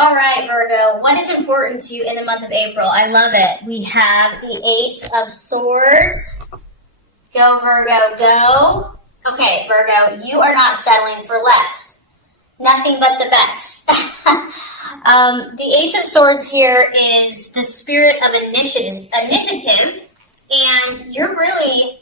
All right, Virgo, what is important to you in the month of April? I love it. We have the Ace of Swords. Go, Virgo, go. Okay, Virgo, you are not settling for less. Nothing but the best. The Ace of Swords here is the spirit of initiative, and you're really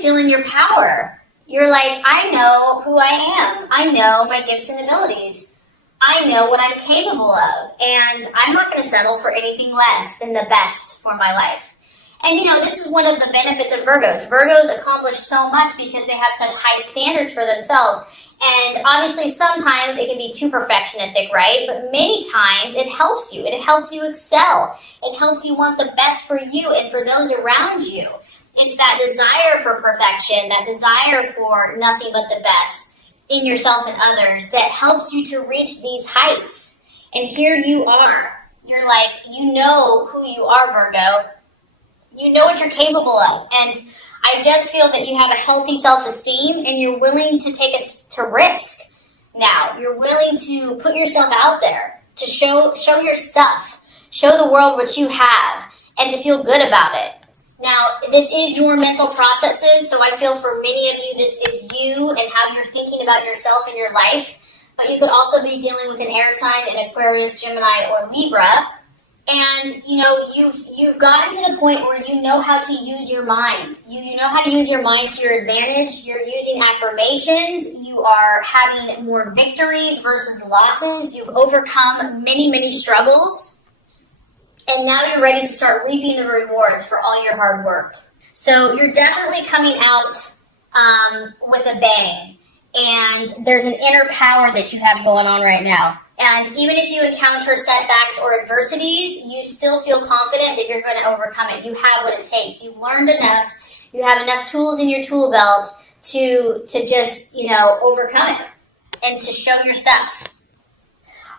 feeling your power. You're like, I know who I am. I know my gifts and abilities. I know what I'm capable of, and I'm not going to settle for anything less than the best for my life. And this is one of the benefits of Virgos. Virgos accomplish so much because they have such high standards for themselves. And obviously sometimes it can be too perfectionistic, right? But many times it helps you. It helps you excel. It helps you want the best for you and for those around you. It's that desire for perfection, that desire for nothing but the best in yourself and others that helps you to reach these heights. And here you are. You're like, you know who you are, Virgo. You know what you're capable of. And I just feel that you have a healthy self-esteem and you're willing to take to risk. Now, you're willing to put yourself out there, to show your stuff, show the world what you have, and to feel good about it. Now, this is your mental processes, so I feel for many of you, this is you and how you're thinking about yourself and your life. But you could also be dealing with an air sign, an Aquarius, Gemini, or Libra. And, you've gotten to the point where you know how to use your mind. You know how to use your mind to your advantage. You're using affirmations. You are having more victories versus losses. You've overcome many, many struggles. And now you're ready to start reaping the rewards for all your hard work. So you're definitely coming out with a bang. And there's an inner power that you have going on right now. And even if you encounter setbacks or adversities, you still feel confident that you're going to overcome it. You have what it takes. You've learned enough. You have enough tools in your tool belt to just, overcome it and to show your stuff.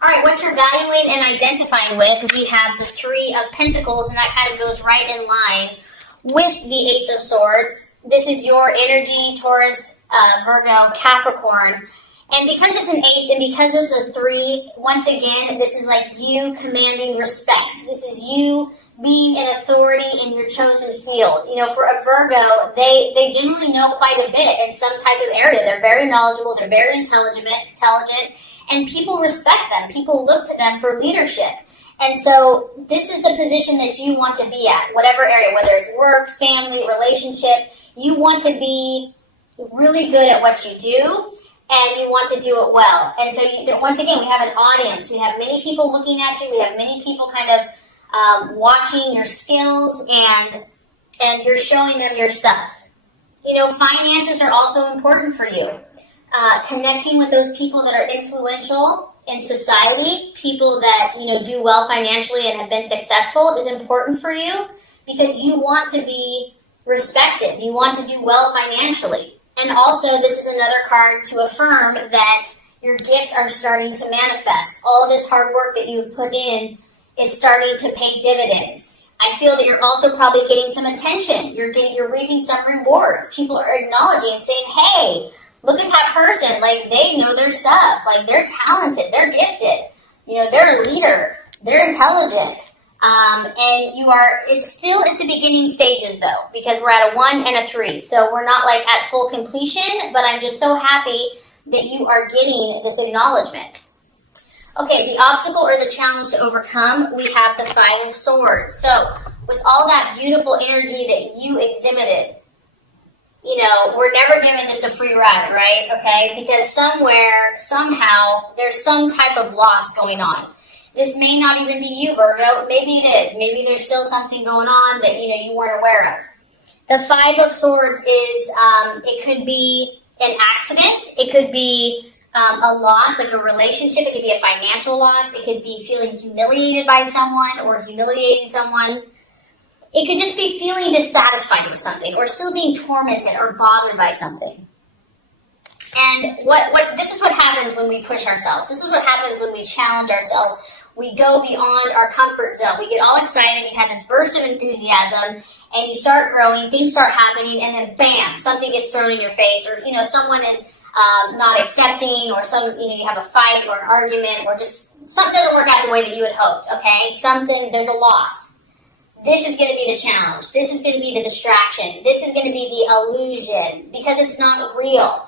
All right, what you're valuing and identifying with, we have the Three of Pentacles, and that kind of goes right in line with the Ace of Swords. This is your energy, Taurus, Virgo, Capricorn. And because it's an ace and because this is a 3, once again, this is like you commanding respect. This is you being an authority in your chosen field. For a Virgo, they generally know quite a bit in some type of area. They're very knowledgeable, they're very intelligent, and people respect them. People look to them for leadership. And so this is the position that you want to be at, whatever area, whether it's work, family, relationship. You want to be really good at what you do, and you want to do it well. And so once again, we have an audience. We have many people looking at you. We have many people kind of watching your skills, and you're showing them your stuff. Finances are also important for you. Connecting with those people that are influential in society, people that, do well financially and have been successful is important for you because you want to be respected. You want to do well financially. And also, this is another card to affirm that your gifts are starting to manifest. All this hard work that you've put in is starting to pay dividends. I feel that you're also probably getting some attention. You're reaping some rewards. People are acknowledging and saying, hey, look at that person. Like, they know their stuff. Like, they're talented. They're gifted. They're a leader. They're intelligent. And it's still at the beginning stages though, because we're at a 1 and a 3. So we're not like at full completion, but I'm just so happy that you are getting this acknowledgement. Okay, the obstacle or the challenge to overcome, we have the 5 of Swords. So with all that beautiful energy that you exhibited, we're never given just a free ride, right? Okay, because somewhere, somehow, there's some type of loss going on. This may not even be you, Virgo. Maybe it is. Maybe there's still something going on that, you weren't aware of. The 5 of Swords is, it could be an accident. It could be a loss, like a relationship. It could be a financial loss. It could be feeling humiliated by someone or humiliating someone. It could just be feeling dissatisfied with something or still being tormented or bothered by something. And this is what happens when we push ourselves. This is what happens when we challenge ourselves. We go beyond our comfort zone. We get all excited. You have this burst of enthusiasm, and you start growing. Things start happening, and then bam, something gets thrown in your face, or someone is not accepting, or you have a fight or an argument, or just something doesn't work out the way that you had hoped, okay? There's a loss. This is going to be the challenge. This is going to be the distraction. This is going to be the illusion because it's not real.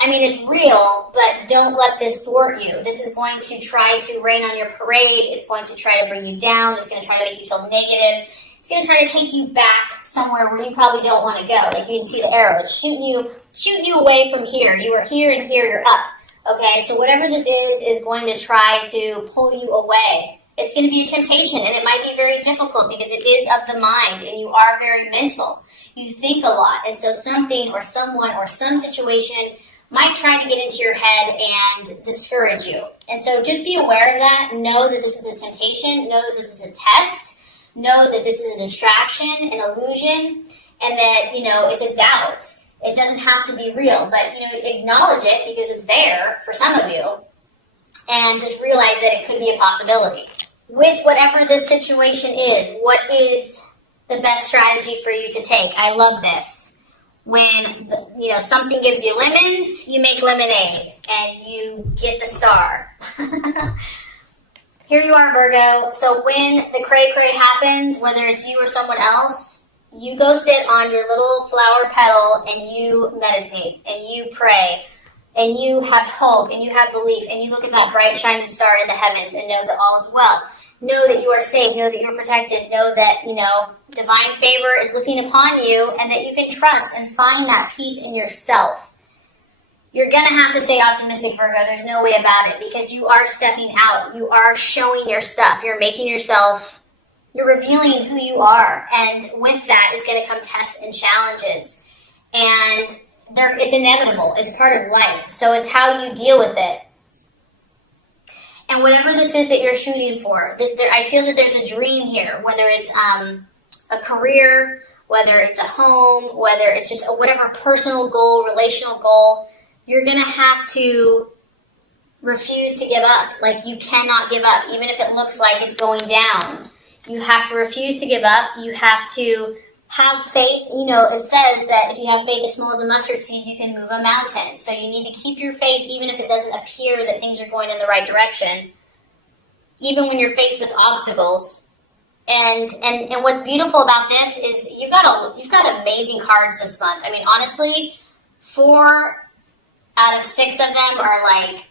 I mean, it's real, but don't let this thwart you. This is going to try to rain on your parade. It's going to try to bring you down. It's going to try to make you feel negative. It's going to try to take you back somewhere where you probably don't want to go. Like you can see the arrow. It's shooting you away from here. You are here and here, you're up. Okay, so whatever this is going to try to pull you away. It's going to be a temptation, and it might be very difficult because it is of the mind, and you are very mental. You think a lot, and so something or someone or some situation might try to get into your head and discourage you. And so just be aware of that. Know that this is a temptation. Know that this is a test. Know that this is a distraction, an illusion, and that, it's a doubt. It doesn't have to be real, but, acknowledge it because it's there for some of you, and just realize that it could be a possibility. With whatever this situation is, what is the best strategy for you to take? I love this. When, something gives you lemons, you make lemonade, and you get the star. Here you are, Virgo. So when the cray-cray happens, whether it's you or someone else, you go sit on your little flower petal, and you meditate, and you pray, and you have hope, and you have belief, and you look at that bright, shining star in the heavens and know that all is well. Know that you are safe. Know that you're protected. Know that, divine favor is looking upon you and that you can trust and find that peace in yourself. You're going to have to stay optimistic, Virgo. There's no way about it because you are stepping out. You are showing your stuff. You're revealing who you are. And with that is going to come tests and challenges. And it's inevitable. It's part of life. So it's how you deal with it. And whatever this is that you're shooting for, I feel that there's a dream here, whether it's a career, whether it's a home, whether it's just whatever personal goal, relational goal, you're going to have to refuse to give up. Like, you cannot give up, even if it looks like it's going down. You have to refuse to give up. You have to have faith. It says that if you have faith as small as a mustard seed, you can move a mountain. So you need to keep your faith even if it doesn't appear that things are going in the right direction, even when you're faced with obstacles. And what's beautiful about this is you've got amazing cards this month. I mean, honestly, 4 out of 6 of them are like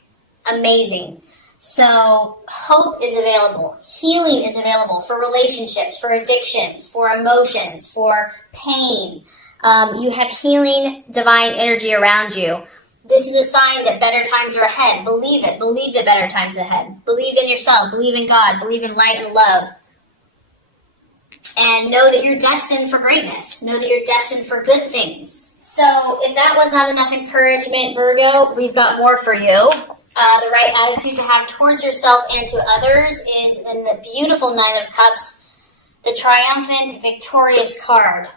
amazing. So hope is available. Healing is available for relationships, for addictions, for emotions, for pain. You have healing divine energy around you. This is a sign that better times are ahead. Believe it. Believe that better times are ahead. Believe in yourself. Believe in God. Believe in light and love. And know that you're destined for greatness. Know that you're destined for good things. So if that was not enough encouragement, Virgo, we've got more for you. The right attitude to have towards yourself and to others is in the beautiful Nine of Cups, the triumphant, victorious card.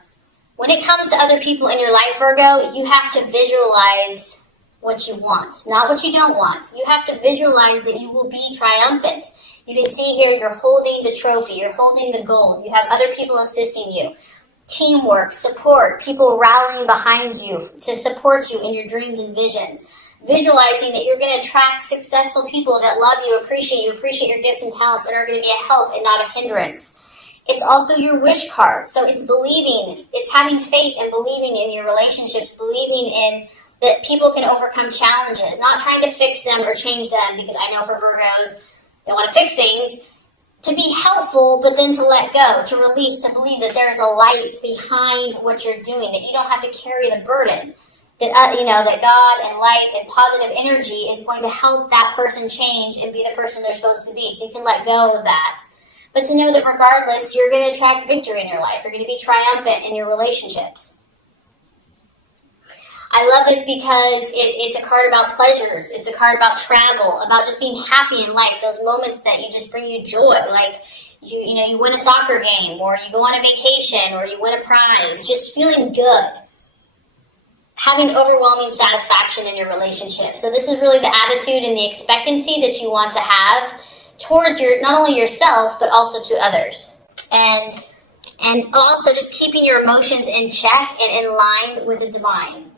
When it comes to other people in your life, Virgo, you have to visualize what you want, not what you don't want. You have to visualize that you will be triumphant. You can see here you're holding the trophy, you're holding the gold, you have other people assisting you. Teamwork, support, people rallying behind you to support you in your dreams and visions. Visualizing that you're going to attract successful people that love you, appreciate your gifts and talents, and are going to be a help and not a hindrance. It's also your wish card. So it's believing, it's having faith and believing in your relationships, believing in that people can overcome challenges, not trying to fix them or change them, because I know for Virgos, they want to fix things, to be helpful, but then to let go, to release, to believe that there's a light behind what you're doing, that you don't have to carry the burden. That God and light and positive energy is going to help that person change and be the person they're supposed to be. So you can let go of that. But to know that regardless, you're going to attract victory in your life. You're going to be triumphant in your relationships. I love this because it's a card about pleasures. It's a card about travel, about just being happy in life. Those moments that just bring you joy. Like, you win a soccer game, or you go on a vacation, or you win a prize. Just feeling good. Having overwhelming satisfaction in your relationship. So this is really the attitude and the expectancy that you want to have towards not only yourself, but also to others. And also just keeping your emotions in check and in line with the divine.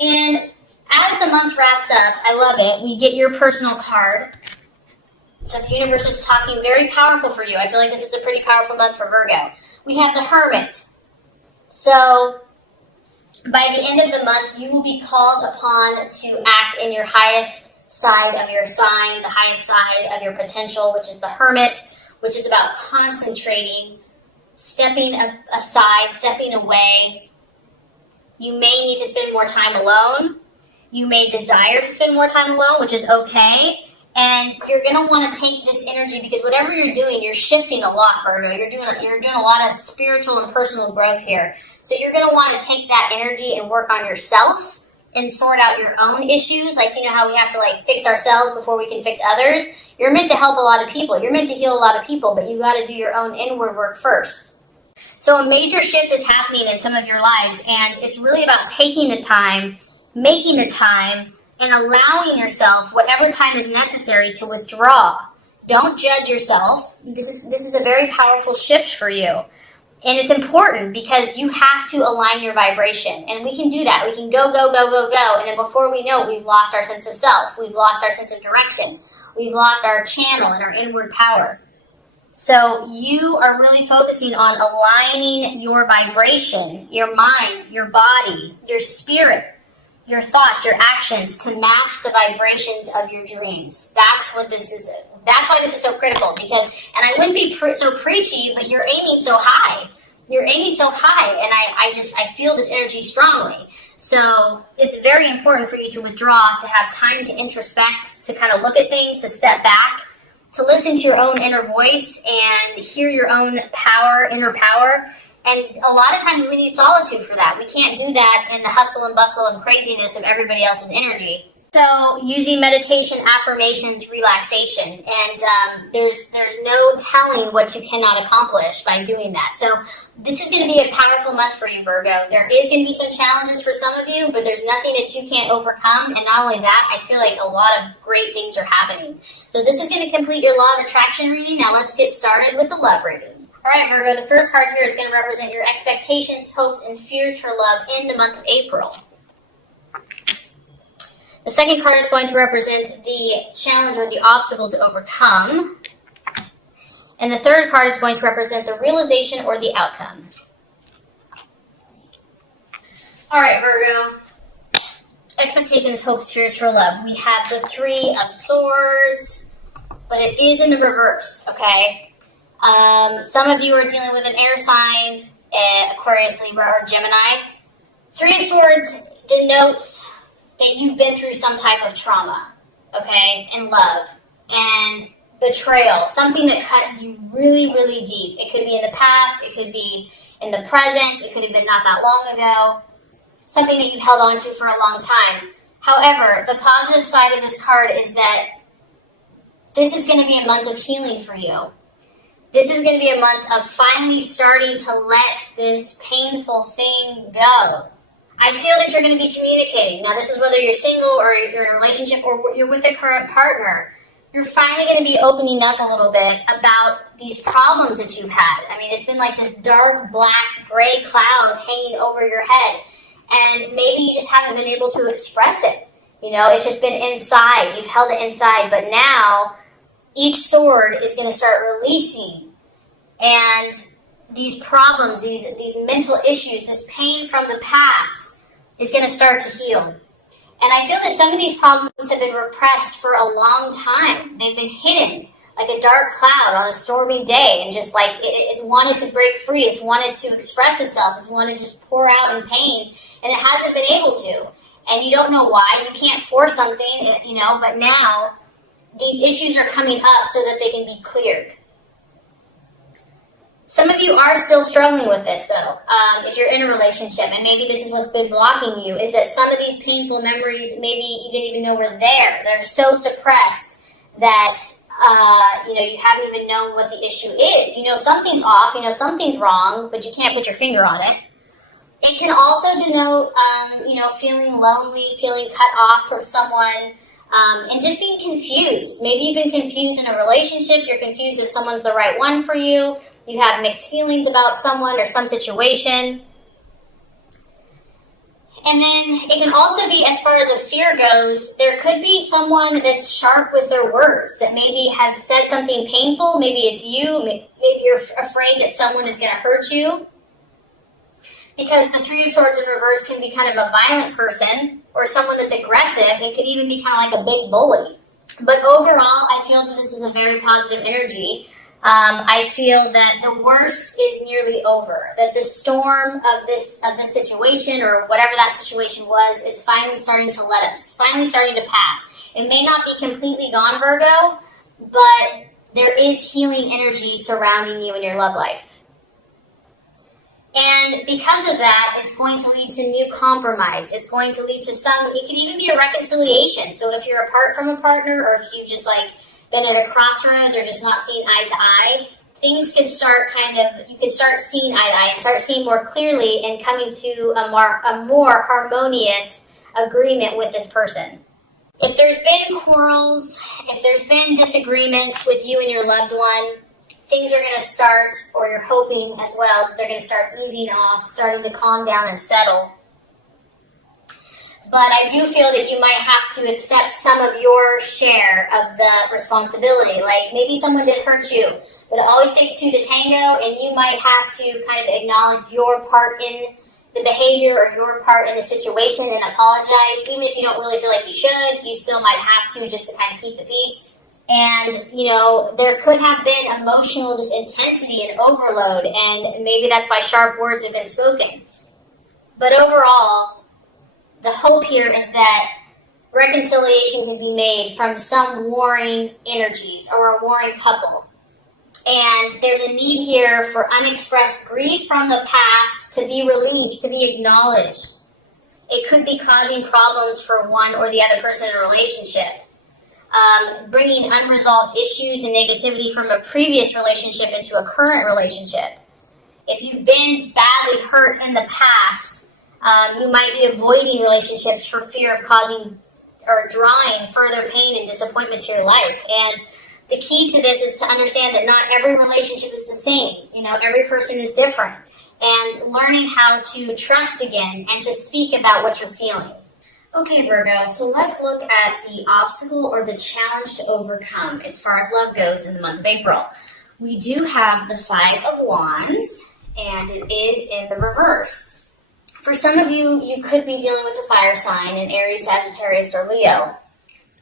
And as the month wraps up, I love it, we get your personal card. So the universe is talking very powerful for you. I feel like this is a pretty powerful month for Virgo. We have the Hermit. So by the end of the month, you will be called upon to act in your highest side of your sign, the highest side of your potential, which is the Hermit, which is about concentrating, stepping aside, stepping away. You may need to spend more time alone. You may desire to spend more time alone, which is okay. And you're going to want to take this energy because whatever you're doing, you're shifting a lot, Virgo. You're doing a lot of spiritual and personal growth here. So you're going to want to take that energy and work on yourself and sort out your own issues. Like, you know how we have to fix ourselves before we can fix others? You're meant to help a lot of people. You're meant to heal a lot of people, but you got to do your own inward work first. So a major shift is happening in some of your lives, and it's really about taking the time, making the time, and allowing yourself whatever time is necessary to withdraw. Don't judge yourself. This is a very powerful shift for you. And it's important because you have to align your vibration. And we can do that. We can go, go, go, go, go. And then before we know it, we've lost our sense of self. We've lost our sense of direction. We've lost our channel and our inward power. So you are really focusing on aligning your vibration, your mind, your body, your spirit, your thoughts, your actions to match the vibrations of your dreams. That's what this is. That's why this is so critical because, and I wouldn't be so preachy, but you're aiming so high. You're aiming so high, and I feel this energy strongly. So it's very important for you to withdraw, to have time to introspect, to kind of look at things, to step back, to listen to your own inner voice and hear your own power, inner power. And a lot of times we need solitude for that. We can't do that in the hustle and bustle and craziness of everybody else's energy. So using meditation, affirmations, relaxation, and there's no telling what you cannot accomplish by doing that. So this is going to be a powerful month for you, Virgo. There is going to be some challenges for some of you, but there's nothing that you can't overcome. And not only that, I feel like a lot of great things are happening. So this is going to complete your law of attraction reading. Now let's get started with the love reading. All right, Virgo, the first card here is going to represent your expectations, hopes, and fears for love in the month of April. The second card is going to represent the challenge or the obstacle to overcome. And the third card is going to represent the realization or the outcome. All right, Virgo. Expectations, hopes, fears for love. We have the Three of Swords, but it is in the reverse, okay? Some of you are dealing with an air sign, Aquarius, Libra, or Gemini. Three of Swords denotes that you've been through some type of trauma, okay, in love, and betrayal, something that cut you really, really deep. It could be in the past, it could be in the present, it could have been not that long ago, something that you've held on to for a long time. However, the positive side of this card is that this is going to be a month of healing for you. This is going to be a month of finally starting to let this painful thing go. I feel that you're going to be communicating. Now, this is whether you're single or you're in a relationship or you're with a current partner. You're finally going to be opening up a little bit about these problems that you've had. I mean, it's been like this dark, black, gray cloud hanging over your head. And maybe you just haven't been able to express it. You know, it's just been inside. You've held it inside. But now, each sword is going to start releasing. And these problems, these mental issues, this pain from the past is going to start to heal. And I feel that some of these problems have been repressed for a long time. They've been hidden like a dark cloud on a stormy day, and just like it's wanted to break free. It's wanted to express itself. It's wanted to just pour out in pain, and it hasn't been able to. And you don't know why. You can't force something, you know, but now these issues are coming up so that they can be cleared. Some of you are still struggling with this, though, if you're in a relationship, and maybe this is what's been blocking you, is that some of these painful memories, maybe you didn't even know were there. They're so suppressed that, you haven't even known what the issue is. You know, something's off, you know, something's wrong, but you can't put your finger on it. It can also denote, feeling lonely, feeling cut off from someone, and just being confused. Maybe you've been confused in a relationship. You're confused if someone's the right one for you. You have mixed feelings about someone or some situation. And then it can also be, as far as a fear goes, there could be someone that's sharp with their words, that maybe has said something painful. Maybe it's you. Maybe you're afraid that someone is going to hurt you. Because the Three of Swords in reverse can be kind of a violent person or someone that's aggressive. It could even be kind of like a big bully. But overall, I feel that this is a very positive energy. I feel that the worst is nearly over. That the storm of this situation, or whatever that situation was, is finally starting to finally starting to pass. It may not be completely gone, Virgo, but there is healing energy surrounding you in your love life. And because of that, it's going to lead to new compromise. It's going to lead to it can even be a reconciliation. So if you're apart from a partner, or if you've just been at a crossroads or just not seeing eye to eye, things could start you could start seeing eye to eye and start seeing more clearly and coming to a more harmonious agreement with this person. If there's been quarrels, if there's been disagreements with you and your loved one, things are going to start, or you're hoping as well, that they're going to start easing off, starting to calm down and settle. But I do feel that you might have to accept some of your share of the responsibility. Like maybe someone did hurt you, but it always takes two to tango, and you might have to kind of acknowledge your part in the behavior or your part in the situation and apologize. Even if you don't really feel like you should, you still might have to, just to kind of keep the peace. And, there could have been emotional just intensity and overload, and maybe that's why sharp words have been spoken. But overall, the hope here is that reconciliation can be made from some warring energies or a warring couple. And there's a need here for unexpressed grief from the past to be released, to be acknowledged. It could be causing problems for one or the other person in a relationship. Bringing unresolved issues and negativity from a previous relationship into a current relationship. If you've been badly hurt in the past, you might be avoiding relationships for fear of causing or drawing further pain and disappointment to your life. And the key to this is to understand that not every relationship is the same. Every person is different. And learning how to trust again and to speak about what you're feeling. Okay, Virgo, so let's look at the obstacle or the challenge to overcome as far as love goes in the month of April. We do have the Five of Wands, and it is in the reverse. For some of you, you could be dealing with a fire sign, an Aries, Sagittarius, or Leo.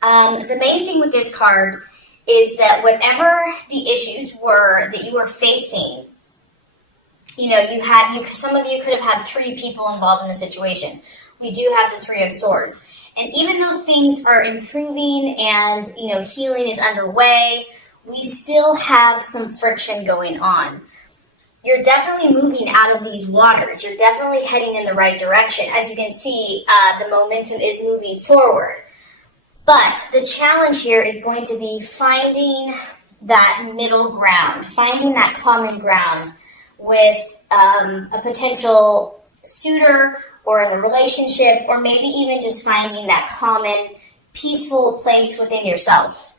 The main thing with this card is that whatever the issues were that you were facing, some of you could have had three people involved in the situation. We do have the Three of Swords. And even though things are improving and, healing is underway, we still have some friction going on. You're definitely moving out of these waters. You're definitely heading in the right direction. As you can see, the momentum is moving forward. But the challenge here is going to be finding that middle ground, finding that common ground with a potential suitor or in a relationship, or maybe even just finding that common, peaceful place within yourself.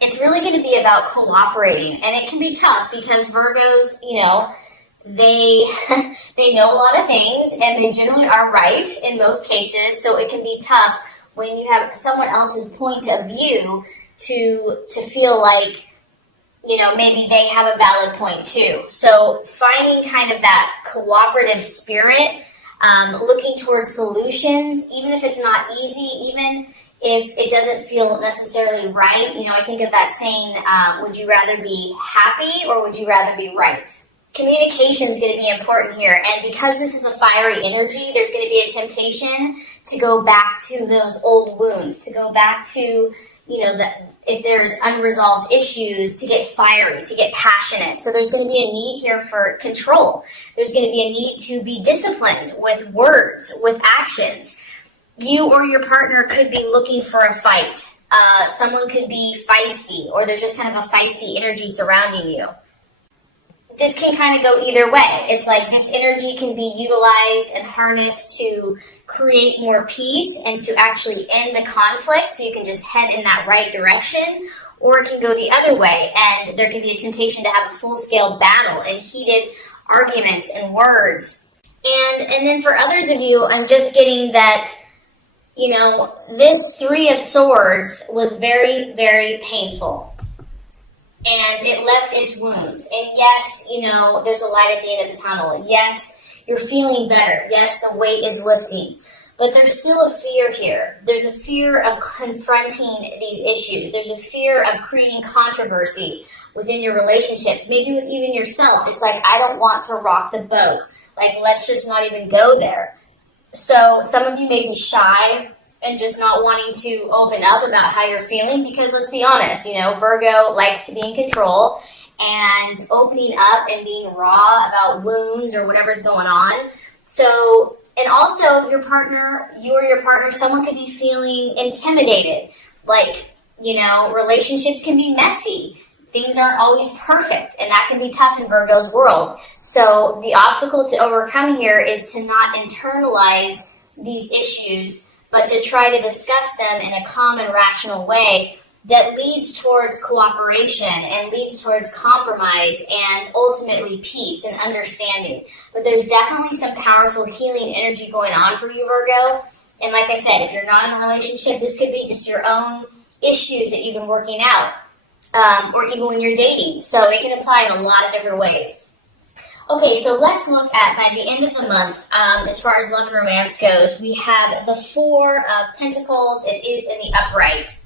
It's really going to be about cooperating, and it can be tough because Virgos, they know a lot of things, and they generally are right in most cases, so it can be tough when you have someone else's point of view to feel like, maybe they have a valid point too. So finding kind of that cooperative spirit, looking towards solutions, even if it's not easy, even if it doesn't feel necessarily right. I think of that saying, would you rather be happy or would you rather be right? Communication is going to be important here. And because this is a fiery energy, there's going to be a temptation to go back to those old wounds, to go back to, if there's unresolved issues, to get fiery, to get passionate. So there's going to be a need here for control. There's going to be a need to be disciplined with words, with actions. You or your partner could be looking for a fight. Someone could be feisty, or there's just kind of a feisty energy surrounding you. This can kind of go either way. It's like this energy can be utilized and harnessed to create more peace and to actually end the conflict so you can just head in that right direction, or it can go the other way and there can be a temptation to have a full-scale battle and heated arguments and words. And then for others of you, I'm just getting that, you know, this Three of Swords was very, very painful. And it left its wounds. And yes, you know, there's a light at the end of the tunnel. Yes, you're feeling better. Yes, the weight is lifting. But there's still a fear here. There's a fear of confronting these issues. There's a fear of creating controversy within your relationships, maybe with even yourself. It's like, I don't want to rock the boat. Like, let's just not even go there. So some of you may be shy and just not wanting to open up about how you're feeling because, let's be honest, you know, Virgo likes to be in control, and opening up and being raw about wounds or whatever's going on. So, and also your partner, you or your partner, someone could be feeling intimidated. Like, you know, relationships can be messy. Things aren't always perfect, and that can be tough in Virgo's world. So the obstacle to overcome here is to not internalize these issues, but to try to discuss them in a calm and rational way that leads towards cooperation and leads towards compromise and ultimately peace and understanding. But there's definitely some powerful healing energy going on for you, Virgo. And like I said, if you're not in a relationship, this could be just your own issues that you've been working out, or even when you're dating. So it can apply in a lot of different ways. Okay, so let's look at, by the end of the month, as far as love and romance goes, we have the Four of Pentacles. It is in the upright.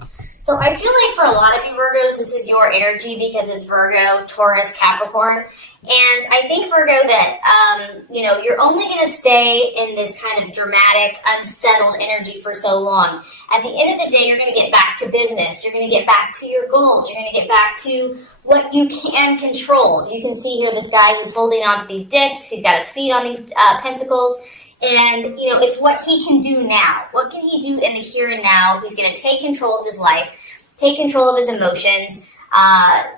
So I feel like for a lot of you Virgos, this is your energy because it's Virgo, Taurus, Capricorn. And I think, Virgo, that, you know, you're only going to stay in this kind of dramatic, unsettled energy for so long. At the end of the day, you're going to get back to business. You're going to get back to your goals. You're going to get back to what you can control. You can see here this guy who's holding onto these discs. He's got his feet on these pentacles. And, you know, it's what he can do now. What can he do in the here and now? He's going to take control of his life, take control of his emotions,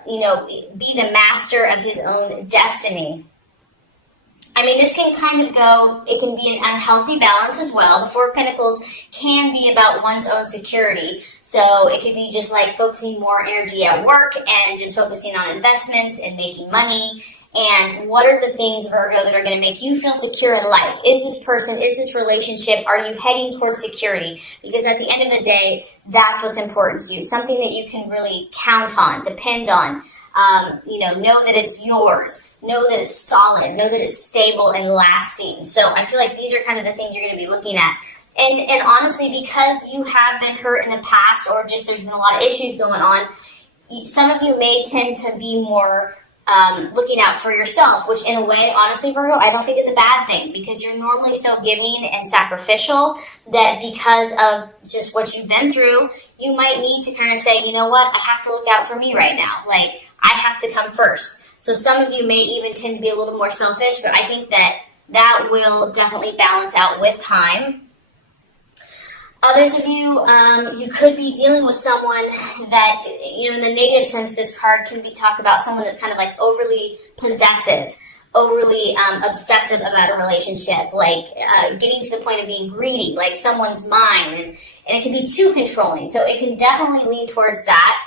you know, be the master of his own destiny. I mean, this can kind of go, it can be an unhealthy balance as well. The Four of Pentacles can be about one's own security. So it could be just like focusing more energy at work and just focusing on investments and making money. And what are the things, Virgo, that are going to make you feel secure in life? Is this person, is this relationship, are you heading towards security? Because at the end of the day, that's what's important to you. Something that you can really count on, depend on, you know that it's yours, know that it's solid, know that it's stable and lasting. So I feel like these are kind of the things you're going to be looking at. And honestly, because you have been hurt in the past, or just there's been a lot of issues going on, some of you may tend to be more looking out for yourself, which in a way, honestly, Virgo, I don't think is a bad thing, because you're normally so giving and sacrificial that because of just what you've been through, you might need to kind of say, you know what, I have to look out for me right now. Like, I have to come first. So some of you may even tend to be a little more selfish, but I think that that will definitely balance out with time. Others of you, you could be dealing with someone that, you know, in the negative sense, this card can be talk about someone that's kind of like overly possessive, overly obsessive about a relationship, like getting to the point of being greedy, like someone's mind, and it can be too controlling. So it can definitely lean towards that.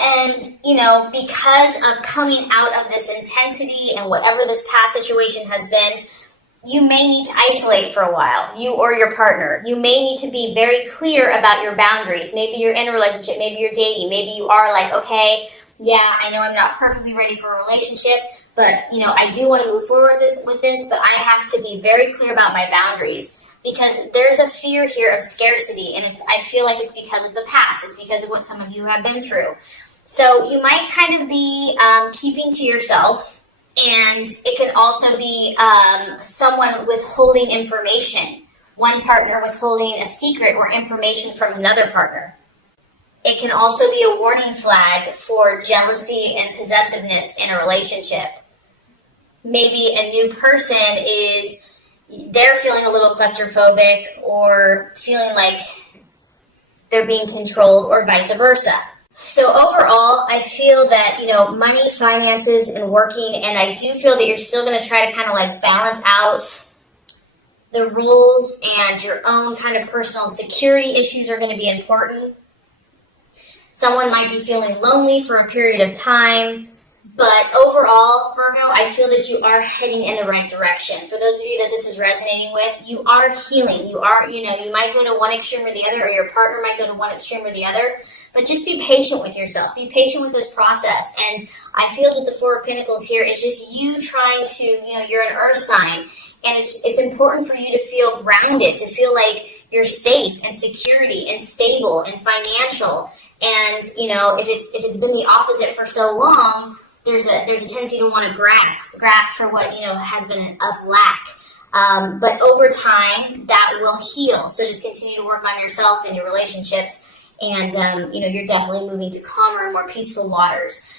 And, you know, because of coming out of this intensity and whatever this past situation has been, you may need to isolate for a while, you or your partner. You may need to be very clear about your boundaries. Maybe you're in a relationship, maybe you're dating, maybe you are like, okay, yeah, I know I'm not perfectly ready for a relationship, but, you know, I do want to move forward with this, but I have to be very clear about my boundaries, because there's a fear here of scarcity, and I feel like it's because of the past. It's because of what some of you have been through. So you might kind of be keeping to yourself. And it can also be someone withholding information, one partner withholding a secret or information from another partner. It can also be a warning flag for jealousy and possessiveness in a relationship. Maybe a new person they're feeling a little claustrophobic or feeling like they're being controlled, or vice versa. So overall, I feel that, you know, money, finances, and working, and I do feel that you're still going to try to kind of like balance out the rules, and your own kind of personal security issues are going to be important. Someone might be feeling lonely for a period of time, But overall, Virgo, I feel that you are heading in the right direction. For those of you that this is resonating with, you are healing. You are, you might go to one extreme or the other, or your partner might go to one extreme or the other. But just be patient with yourself. Be patient with this process. And I feel that the Four of Pentacles here is just you trying to, you're an earth sign. And it's important for you to feel grounded, to feel like you're safe and security and stable and financial. And, if it's been the opposite for so long, there's a tendency to want to grasp for what, has been of lack. But over time, that will heal. So just continue to work on yourself and your relationships. And, you're definitely moving to calmer and more peaceful waters.